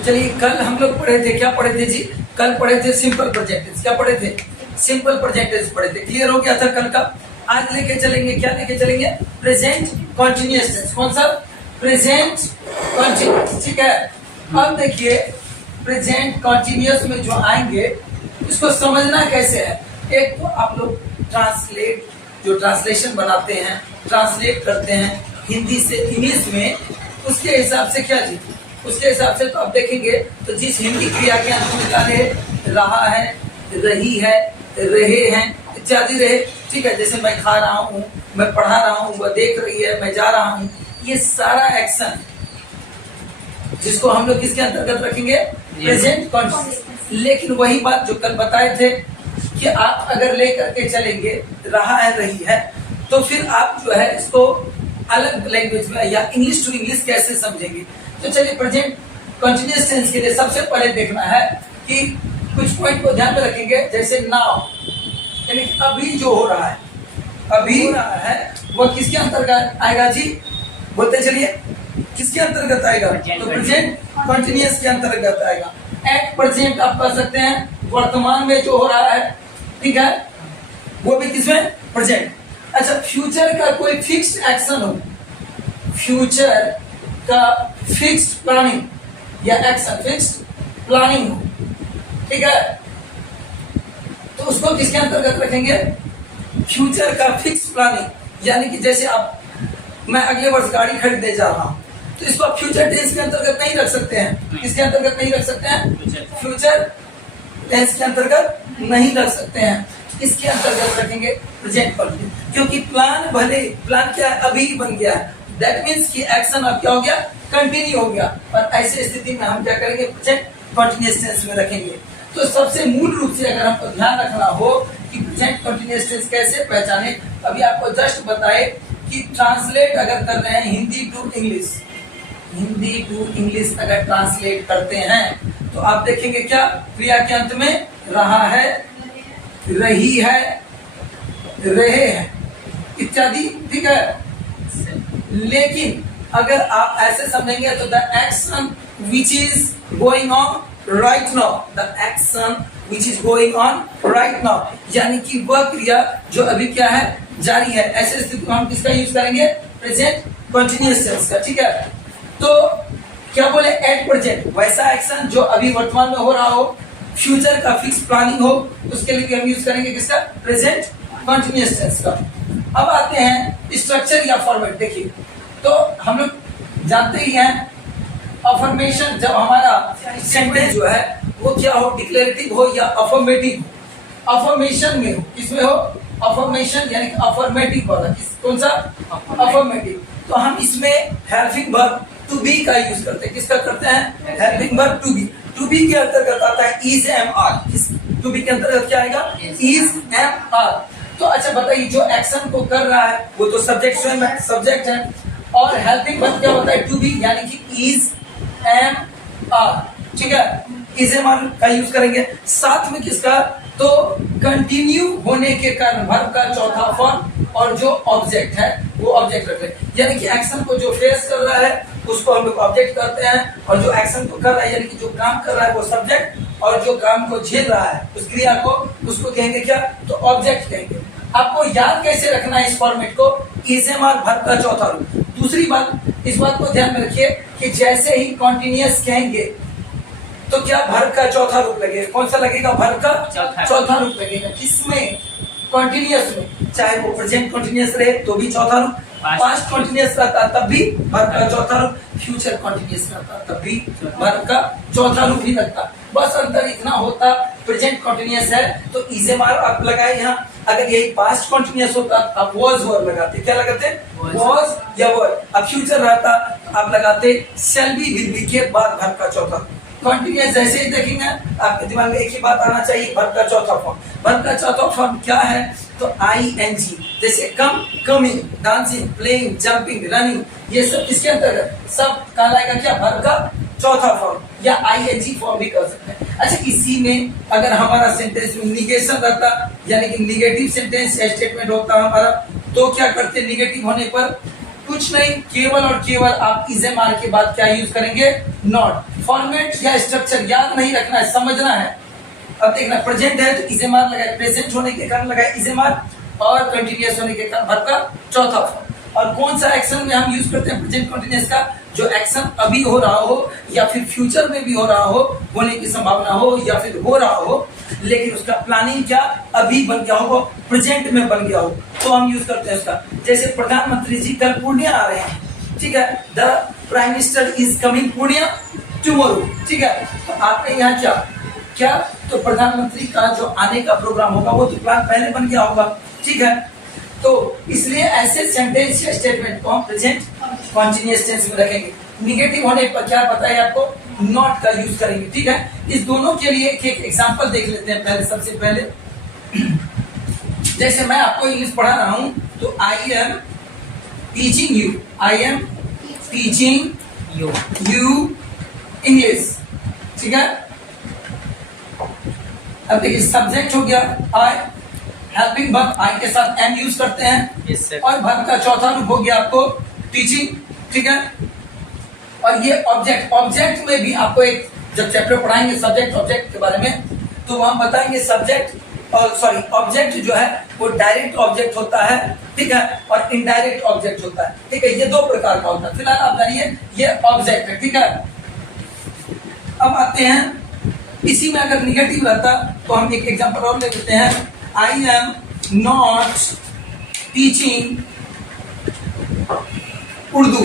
तो चलिए कल हम लोग पढ़े थे, क्या पढ़े थे जी? कल पढ़े थे सिंपल प्रेजेंट टेंस। क्या पढ़े थे? सिंपल प्रेजेंट टेंस पढ़े थे। क्लियर हो गया था कल का? आज लेके चलेंगे, क्या लेके चलेंगे? Present continuous tense. कौन सा? Present continuous. ठीक है, अब देखिए प्रेजेंट कंटीन्यूअस में जो आएंगे इसको समझना कैसे है। एक तो आप लोग ट्रांसलेट, जो ट्रांसलेशन बनाते हैं, ट्रांसलेट करते हैं हिंदी से इंग्लिश में, उसके हिसाब से क्या जी, उसके हिसाब से तो आप देखेंगे तो जिस हिंदी क्रिया के अंत में निकाले रहा है, रही है, रहे हैं इत्यादि रहे। ठीक है, जैसे मैं खा रहा हूँ, मैं पढ़ा रहा हूँ, वह देख रही है, मैं जा रहा हूँ, ये सारा एक्शन जिसको हम लोग किसके अंतर्गत रखेंगे? Present continuous. लेकिन वही बात जो कल बताए थे कि आप अगर लेकर के चलेंगे रहा है, रही है, तो फिर आप जो है इसको अलग लैंग्वेज में या इंग्लिश टू इंग्लिश कैसे समझेंगे। तो चलिए प्रेजेंट कंटीन्यूअस टेंस के लिए सबसे पहले देखना है कि कुछ पॉइंट को ध्यान में रखेंगे। जैसे नाउ, यानी अभी जो हो रहा है, अभी हो रहा है, वह किसके अंतर्गत आएगा जी? बोलते चलिए, किसके अंतर्गत आएगा? तो प्रेजेंट कंटीन्यूअस के अंतर्गत आएगा। एट प्रेजेंट आप कह सकते हैं वर्तमान में जो हो रहा है, ठीक है, वो भी किसमें? प्रेजेंट। अच्छा, फ्यूचर का कोई फिक्स्ड एक्शन हो, फ्यूचर का फिक्स्ड प्लानिंग या एक्शन, फिक्स्ड प्लानिंग हो, ठीक है, तो उसको किसके अंतर्गत रखेंगे? फ्यूचर का फिक्स्ड प्लानिंग। यानी कि जैसे आप, मैं अगले वर्ष गाड़ी खरीदने जा रहा हूं, तो इसको आप फ्यूचर टेंस के अंतर्गत नहीं रख सकते हैं। किसके अंतर्गत नहीं रख सकते हैं? फ्यूचर टेंस के अंतर्गत नहीं रख सकते हैं। इसके अंतर्गत रखेंगे प्रेजेंट कंटीन्यूअस, क्योंकि प्लान भले, प्लान क्या है? अभी बन गया है, दैट मीन्स कि एक्शन अब क्या हो गया? कंटिन्यू हो गया। और ऐसे स्थिति में हम क्या करेंगे? प्रेजेंट कंटीन्यूअस टेंस में रखेंगे। तो सबसे मूल रूप से अगर हमको ध्यान रखना हो कि प्रेजेंट कंटीन्यूअस टेंस कैसे पहचाने, अभी आपको जस्ट बताए कि ट्रांसलेट अगर कर रहे हैं Hindi to English, Hindi to English अगर ट्रांसलेट करते हैं तो आप देखेंगे क्या? क्रिया के अंत में रहा है, रही है, रहे हैं इत्यादि, ठीक है। लेकिन अगर आप ऐसे समझेंगे तो the action which is going on right now, the action which is going on right now, यानी कि वह क्रिया जो अभी क्या है? जारी है। ऐसे स्थिति में हम किसका यूज करेंगे? प्रेजेंट कंटीन्यूअस टेंस का, ठीक है। तो क्या बोले? एट प्रेजेंट, वैसा एक्शन जो अभी वर्तमान में हो रहा हो, फ्यूचर का फिक्स प्लानिंग हो, उसके लिए हम यूज करेंगे किसका? प्रेजेंट कंटीन्यूअस टेंस का। अब आते हैं स्ट्रक्चर या फॉर्मेट। देखिए, तो हम लोग जानते ही हैं अफर्मेशन, जब हमारा सेंटेंस जो है वो क्या हो? डिक्लेरेटिव हो या अफर्मेटिव हो। अफर्मेशन में हो, किसमें हो? अफर्मेशन यानी कि अफर्मेटिव वाला, कौन सा? अफर्मेटिव। तो हम इसमें हेल्पिंग वर्ब टू बी का यूज करते हैं। किसका करते हैं? Helping verb to be. To be के अंतर्गत आता है is, am, are. To be के अंतर्गत क्या आएगा? Is, am, are. तो अच्छा बताइए, जो एक्शन को कर रहा है वो तो सब्जेक्ट स्वयं है, सब्जेक्ट है। और हेल्पिंग वर्ब क्या होता है? टू बी, यानी कि इज, एम, आर, ठीक है। इज, एम, आर का यूज करेंगे। साथ में किसका? तो कंटिन्यू होने के कारण वर्ब का चौथा फॉर्म और जो ऑब्जेक्ट है वो ऑब्जेक्ट रख रहे, यानी कि एक्शन को जो फेस कर रहा है उसको हम लोग ऑब्जेक्ट करते हैं, और जो एक्शन को कर रहा है यानी कि जो काम कर रहा है वो सब्जेक्ट, और जो काम को झेल रहा है उस क्रिया को, उसको कहेंगे क्या? तो ऑब्जेक्ट कहेंगे। आपको याद कैसे रखना है इस फॉर्मेट को? इज, एम, आर वर्ब का चौथा रूप। दूसरी बात, इस बात को ध्यान में रखिए कि जैसे ही कॉन्टिन्यूअस कहेंगे तो क्या वर्ब का चौथा रूप लगेगा? कौन सा लगेगा? वर्ब का चौथा रूप लगेगा। किसमें? कॉन्टिन्यूअस में। चाहे वो प्रेजेंट कॉन्टिन्यूअस रहे तो भी चौथा रूप, पास्ट कॉन्टिन्यूअस रहता तब भी वर्ब का चौथा रूप, फ्यूचर कॉन्टिन्यूअस रहता तब भी वर्ब का चौथा रूप ही लगता। बस अंतर इतना होता, प्रेजेंट कॉन्टिन्यूअस है तो इज, एम, आर आप लगाए यहाँ। अगर यही पास्ट कॉन्टिन्यूअस होता आप वाज वर्ब लगाते। क्या लगाते? वाज या वर। अब फ्यूचर रहता आप लगाते शैल बी, विल बी के बाद वर्ब का चौथा। कॉन्टिन्यूअस जैसे ही देखेंगे आपके दिमाग में एक ही बात आना चाहिए, वर्ब का चौथा फॉर्म। वर्ब का चौथा फॉर्म क्या है? तो ING, जैसे come, coming, dancing, playing, jumping, running, ये सब किसके अंतर्गत? सब कहलाएगा क्या? वर्ब का चौथा फॉर्म, या ING फॉर्म भी कर सकते हैं। अच्छा, इसी में अगर हमारा सेंटेंस में निगेशन रहता, यानी कि निगेटिव सेंटेंस स्टेटमेंट होता हमारा, तो क्या करते? निगेटिव होने पर कुछ कुछ नहीं, केवल और केवल आप इज एम आर के बाद क्या यूज करेंगे, नॉट। फॉर्मेट या स्ट्रक्चर याद नहीं रखना है, समझना है। अब देखना प्रेजेंट है तो इज एम आर लगाए, प्रेजेंट होने के कारण लगाए इज एम आर, और कंटिन्यूअस होने के कारण वर्ब का चौथा फॉर्म। और कौन सा एक्शन में हम यूज करते हैं प्रेजेंट कंटिन्यूअस का, जो एक्शन अभी हो रहा हो या फिर फ्यूचर में भी हो रहा हो, होने की संभावना हो या फिर हो रहा हो, लेकिन उसका प्लानिंग क्या अभी बन गया हो, प्रेजेंट में बन गया हो, तो हम यूज करते हैं उसका। जैसे प्रधानमंत्री जी कल पूर्णिया आ रहे हैं, ठीक है, the prime minister is coming Purnia tomorrow, ठीक है। तो आपने यहाँ क्या तो प्रधानमंत्री का जो आने का प्रोग्राम होगा वो तो प्लान पहले बन गया होगा, ठीक है। तो इसलिए ऐसे सेंटेंस या स्टेटमेंट को हम प्रेजेंट कॉन्टिन्यूअस टेंस में रखेंगे। निगेटिव होने पर क्या बताइए आपको, नॉट का यूज करेंगे, ठीक है। इस दोनों के लिए एक एग्जांपल देख लेते हैं पहले। सबसे पहले जैसे मैं आपको इंग्लिश पढ़ा रहा हूं तो I am teaching you, I am teaching you English, ठीक है। अब देखिए सब्जेक्ट हो गया आई, हेल्पिंग वर्ब आई के साथ एम यूज करते हैं, yes, और वर्ब का चौथा रूप हो गया आपको टीचिंग, ठीक है। और ये ऑब्जेक्ट, ऑब्जेक्ट में भी आपको एक जब चैप्टर पढ़ाएंगे सब्जेक्ट ऑब्जेक्ट के बारे में, तो वहां बताएंगे सब्जेक्ट और सॉरी ऑब्जेक्ट जो है वो डायरेक्ट ऑब्जेक्ट होता है, ठीक है, और इनडायरेक्ट ऑब्जेक्ट होता है, ठीक है। ये दो प्रकार का होता है। फिलहाल आप जानिए ये ऑब्जेक्ट है, ठीक है। अब आते हैं इसी में अगर निगेटिव रहता तो हम एक एग्जांपल और ले लेते हैं, I am not teaching Urdu,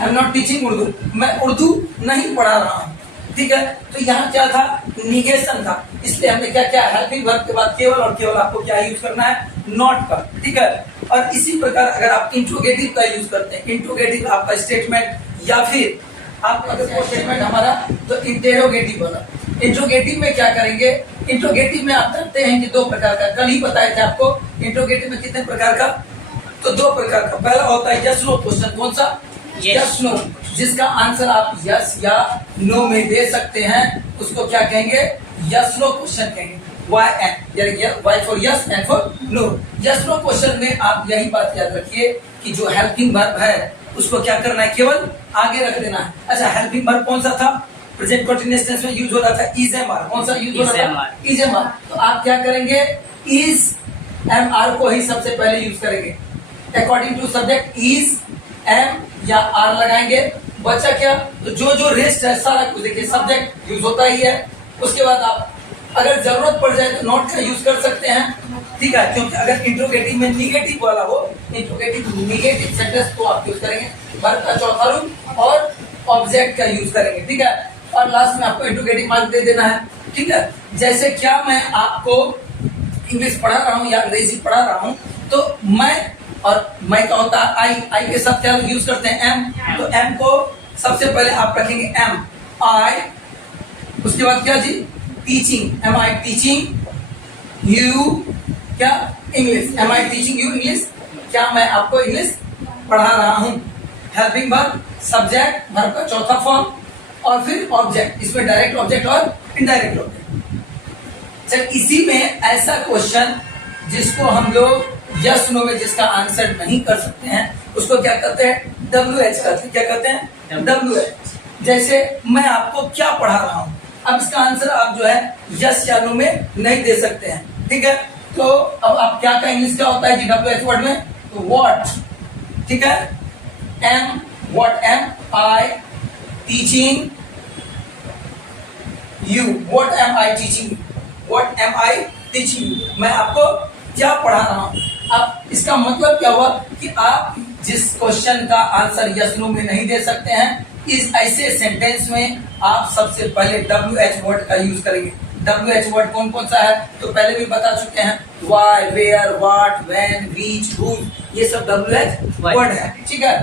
I am not teaching Urdu, मैं उर्दू नहीं पढ़ा रहा हूं, ठीक है। तो यहाँ क्या था, निगेशन था, इसलिए हमने क्या किया, हेल्पिंग वर्ब के बाद केवल और केवल आपको क्या यूज करना है, नॉट का, ठीक है। और इसी प्रकार अगर आप इंट्रोगेटिव का यूज करते हैं, इंट्रोगेटिव आपका स्टेटमेंट या फिर आप अगर वो स्टेटमेंट हमारा तो इंटेरोगेटिव बना। इंट्रोगेटिव में क्या करेंगे, इंट्रोगेटिव में आप करते हैं कि दो प्रकार का, कल ही बताए थे आपको इंट्रोगेटिव में कितने प्रकार का, तो दो प्रकार का। पहला होता है यस नो क्वेश्चन, कौन सा, यस नो, जिसका आंसर आप यस या नो में दे सकते हैं, उसको क्या कहेंगे, यस नो क्वेश्चन कहेंगे। Y for yes and for no. Yes no question में आप यही बात याद रखिए कि जो हेल्पिंग वर्ब है उसको क्या करना है, केवल आगे रख देना है। अच्छा, हेल्पिंग वर्ब कौन सा था, प्रेजेंट कंटीन्यूअस टेंस में यूज हो रहा था इज एम आर, कौन सा यूज हो रहा था, इज एम आर। तो आप क्या करेंगे, इज एम आर को ही सबसे पहले यूज करेंगे, according to subject is am या आर लगाएंगे। बचा क्या, तो जो जो रेस्ट है सारा कुछ देखिए सब्जेक्ट यूज होता ही है। उसके बाद आप अगर जरूरत पड़ जाए तो नॉट का यूज कर सकते हैं, ठीक है, क्योंकि अगर इंट्रोगेटिव में निगेटिव वाला हो, इंट्रोगेटिव निगेटिव सेंटेंस तो आप यूज करेंगे वर्ब का चौथा रूप और ऑब्जेक्ट का यूज करेंगे, ठीक है। और लास्ट में आपको इंट्रोगेटिव मार्क दे देना है, ठीक है। जैसे क्या मैं आपको इंग्लिश पढ़ा रहा हूँ या अंग्रेजी पढ़ा रहा हूँ, तो मैं और मैं का होता है आई, आई के साथ क्या यूज करते हैं, एम, तो एम को सबसे पहले आप रखेंगे एम आई, उसके बाद क्या जी, teaching, am I teaching you क्या English, am I teaching you English, क्या मैं आपको इंग्लिश पढ़ा रहा हूं। हेल्पिंग वर्ब, सब्जेक्ट, वर्ब का चौथा फॉर्म और फिर ऑब्जेक्ट, इसमें डायरेक्ट ऑब्जेक्ट और इनडायरेक्ट ऑब्जेक्ट। चल इसी में ऐसा क्वेश्चन जिसको हम लोग यस नो में जिसका आंसर नहीं कर सकते हैं उसको क्या करते हैं, WH करते हैं, क्या करते हैं, WH। जैसे मैं आपको क्या पढ़ा रहा हूं, अब इसका आंसर आप जो है यस या नो में नहीं दे सकते हैं, ठीक है। तो अब आप क्या का इंग्लिश क्या होता है जी WH वर्ड में, तो व्हाट, ठीक है, am what am I teaching you, what am I teaching you, what am I teaching you, मैं आपको क्या पढ़ा रहा हूं। अब इसका मतलब क्या हुआ कि आप जिस क्वेश्चन का आंसर यस नो में नहीं दे सकते हैं, इस ऐसे सेंटेंस में आप सबसे पहले WH वर्ड का यूज करेंगे। WH वर्ड कौन कौन सा है, तो पहले भी बता चुके हैं, why, where, what, when, which, who, ये सब WH वर्ड है, ठीक है।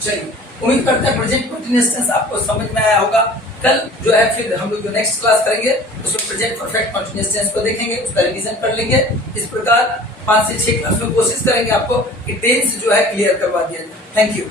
चलिए, उम्मीद करते हैं प्रेजेंट कंटीन्यूअस टेंस आपको समझ में आया होगा। कल जो है फिर हम लोग जो नेक्स्ट क्लास करेंगे उसमें प्रेजेंट परफेक्ट कंटीन्यूअस टेंस को देखेंगे, उसका रिवीजन कर लेंगे। इस प्रकार 5 से 6 क्लास में कोशिश करेंगे आपको कि टेंस जो है क्लियर करवा दिया जाए। Thank you.